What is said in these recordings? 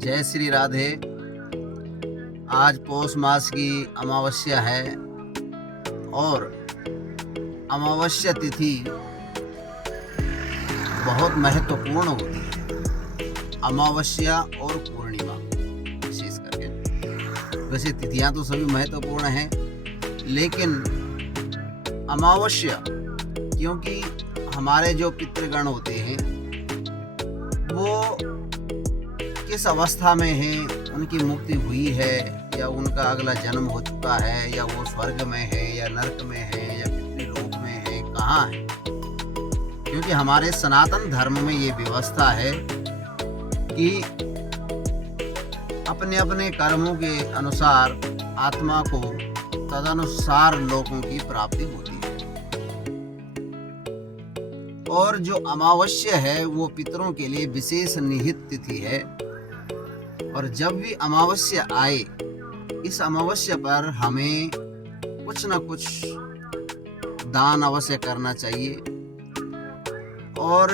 जय श्री राधे। आज पौष मास की अमावस्या है और अमावस्या तिथि बहुत महत्वपूर्ण होती है। अमावस्या और पूर्णिमा विशेष करके, वैसे तिथियां तो सभी महत्वपूर्ण हैं, लेकिन अमावस्या क्योंकि हमारे जो पितृगण होते हैं वो किस अवस्था में हैं, उनकी मुक्ति हुई है या उनका अगला जन्म हो चुका है या वो स्वर्ग में है या नरक में है या पितृलोक में है, कहाँ है। क्योंकि हमारे सनातन धर्म में ये व्यवस्था है कि अपने अपने कर्मों के अनुसार आत्मा को तदनुसार लोकों की प्राप्ति होती है। और जो अमावस्या है वो पितरों के लिए विशेष निहित तिथि है। और जब भी अमावस्या आए, इस अमावस्या पर हमें कुछ न कुछ दान अवश्य करना चाहिए। और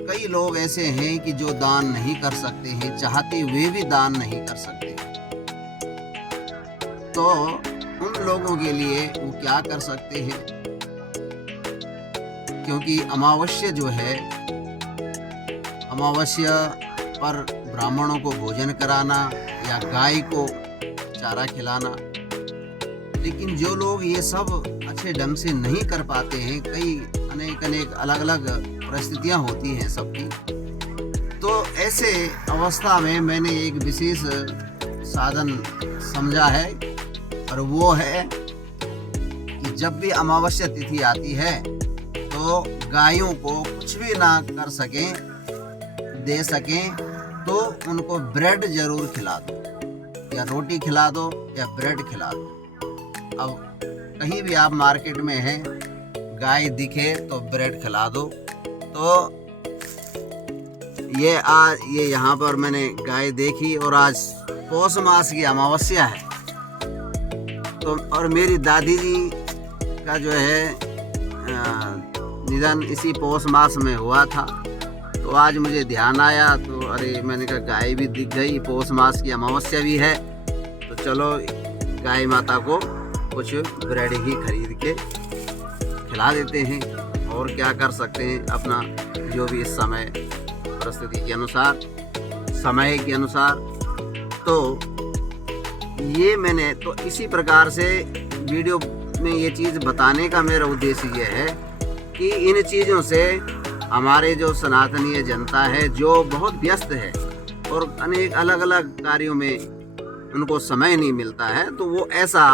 कई लोग ऐसे हैं कि जो दान नहीं कर सकते हैं, चाहते हुए भी दान नहीं कर सकते। तो उन लोगों के लिए वो क्या कर सकते हैं, क्योंकि अमावस्या जो है, अमावस्या पर ब्राह्मणों को भोजन कराना या गाय को चारा खिलाना। लेकिन जो लोग ये सब अच्छे ढंग से नहीं कर पाते हैं, कई अनेक अलग अलग परिस्थितियां होती हैं सबकी, तो ऐसे अवस्था में मैंने एक विशेष साधन समझा है। और वो है कि जब भी अमावस्या तिथि आती है तो गायों को कुछ भी ना कर सकें, दे सकें, तो उनको ब्रेड जरूर खिला दो, या रोटी खिला दो या ब्रेड खिला दो। अब कहीं भी आप मार्केट में हैं, गाय दिखे तो ब्रेड खिला दो। तो ये यहाँ पर मैंने गाय देखी और आज पौष मास की अमावस्या है। तो और मेरी दादी जी का जो है निधन इसी पौष मास में हुआ था। तो आज मुझे ध्यान आया, तो अरे मैंने कहा गाय भी दिख गई, पौष मास की अमावस्या भी है, तो चलो गाय माता को कुछ ब्रेड ही खरीद के खिला देते हैं। और क्या कर सकते हैं, अपना जो भी इस समय परिस्थिति के अनुसार, समय के अनुसार। तो ये मैंने तो इसी प्रकार से वीडियो में ये चीज़ बताने का मेरा उद्देश्य ये है कि इन चीज़ों से हमारे जो सनातनीय जनता है, जो बहुत व्यस्त है और अनेक अलग अलग कार्यों में उनको समय नहीं मिलता है, तो वो ऐसा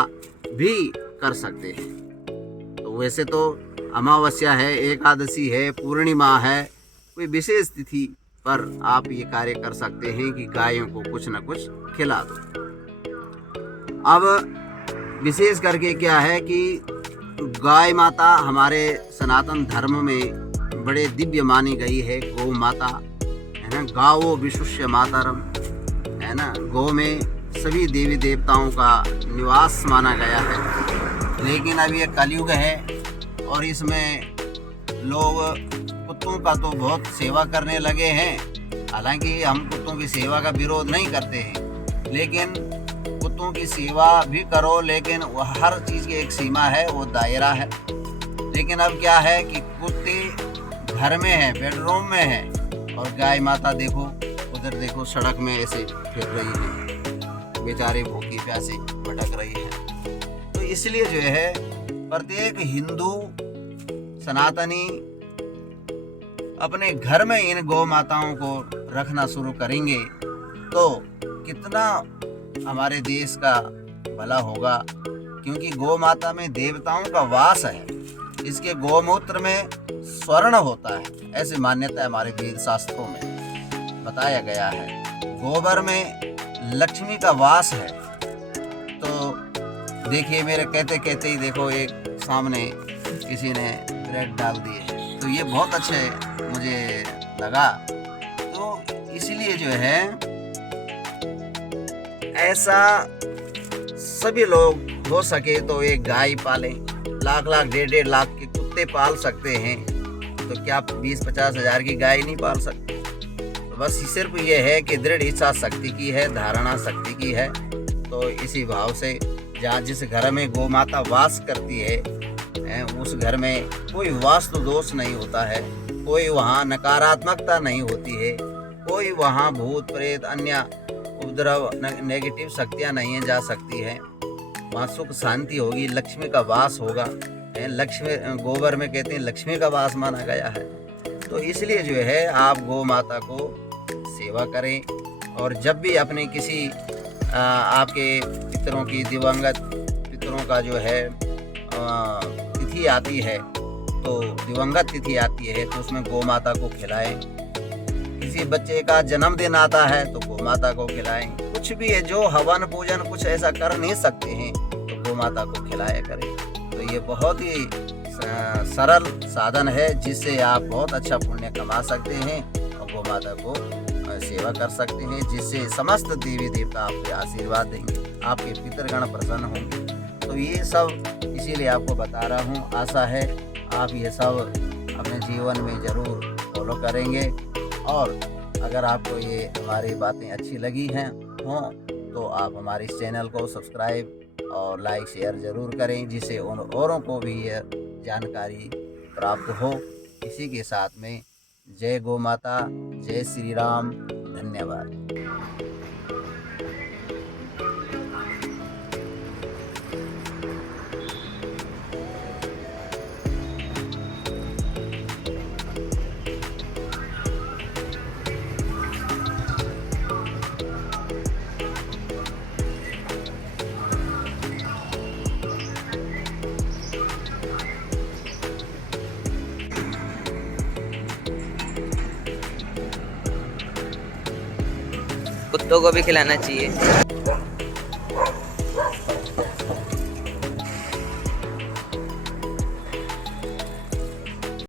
भी कर सकते हैं। तो वैसे तो अमावस्या है, एकादशी है, पूर्णिमा है, कोई विशेष तिथि पर आप ये कार्य कर सकते हैं कि गायों को कुछ न कुछ खिला दो। अब विशेष करके क्या है कि गाय माता हमारे सनातन धर्म में बड़े दिव्य मानी गई है। गौ माता है ना, गावो विशुष्य मातरम है ना, गौ में सभी देवी देवताओं का निवास माना गया है। लेकिन अब ये कलयुग है और इसमें लोग कुत्तों का तो बहुत सेवा करने लगे हैं। हालांकि हम कुत्तों की सेवा का विरोध नहीं करते हैं, लेकिन कुत्तों की सेवा भी करो, लेकिन वह हर चीज़ की एक सीमा है, वो दायरा है। लेकिन अब क्या है कि कुत्ते घर में है, बेडरूम में है, और गाय माता देखो उधर देखो सड़क में ऐसे फिर रही है, बेचारे भूखी प्यासी भटक रही है। तो इसलिए जो है प्रत्येक हिंदू सनातनी अपने घर में इन गौ माताओं को रखना शुरू करेंगे तो कितना हमारे देश का भला होगा। क्योंकि गौ माता में देवताओं का वास है, इसके गौमूत्र में स्वर्ण होता है, ऐसी मान्यता है हमारे वेद शास्त्रों में बताया गया है। गोबर में लक्ष्मी का वास है। तो देखिए, मेरे कहते कहते ही देखो एक सामने किसी ने ब्रेड डाल दी है, तो ये बहुत अच्छे मुझे लगा। तो इसलिए जो है ऐसा सभी लोग हो सके तो एक गाय पालें। लाख लाख 1.5 लाख के कुत्ते पाल सकते हैं, तो क्या 20-50 हज़ार की गाय नहीं पाल सकते? तो तो बस सिर्फ ये है कि दृढ़ इच्छा शक्ति की है, धारणा शक्ति की है। तो इसी भाव से जहाँ जिस घर में गौ माता वास करती है, उस घर में कोई वास्तु दोष नहीं होता है, कोई वहाँ नकारात्मकता नहीं होती है, कोई वहाँ भूत प्रेत अन्य उपद्रव नेगेटिव शक्तियाँ नहीं जा सकती है। वहाँ सुख शांति होगी, लक्ष्मी का वास होगा। लक्ष्मी गोबर में कहते हैं लक्ष्मी का वास माना गया है। तो इसलिए जो है आप गौ माता को सेवा करें। और जब भी अपने किसी आपके पितरों की दिवंगत पितरों का जो है तिथि आती है, तो दिवंगत तिथि आती है, तो उसमें गौ माता को खिलाएं। किसी बच्चे का जन्मदिन आता है तो गौ माता को खिलाएं। कुछ भी है, जो हवन पूजन कुछ ऐसा कर नहीं सकते हैं तो गौ माता को खिलाया करें। तो ये बहुत ही सरल साधन है जिससे आप बहुत अच्छा पुण्य कमा सकते हैं और गौ माता को सेवा कर सकते हैं, जिससे समस्त देवी देवता आपके आशीर्वाद देंगे, आपके पितरगण प्रसन्न होंगे। तो ये सब इसीलिए आपको बता रहा हूँ। आशा है आप ये सब अपने जीवन में ज़रूर फॉलो करेंगे। और अगर आपको ये हमारी बातें अच्छी लगी हैं तो आप हमारे इस चैनल को सब्सक्राइब और लाइक शेयर ज़रूर करें, जिससे उन औरों को भी यह जानकारी प्राप्त हो। इसी के साथ में जय गौ माता, जय श्री राम, धन्यवाद। कुत्तों को भी खिलाना चाहिए।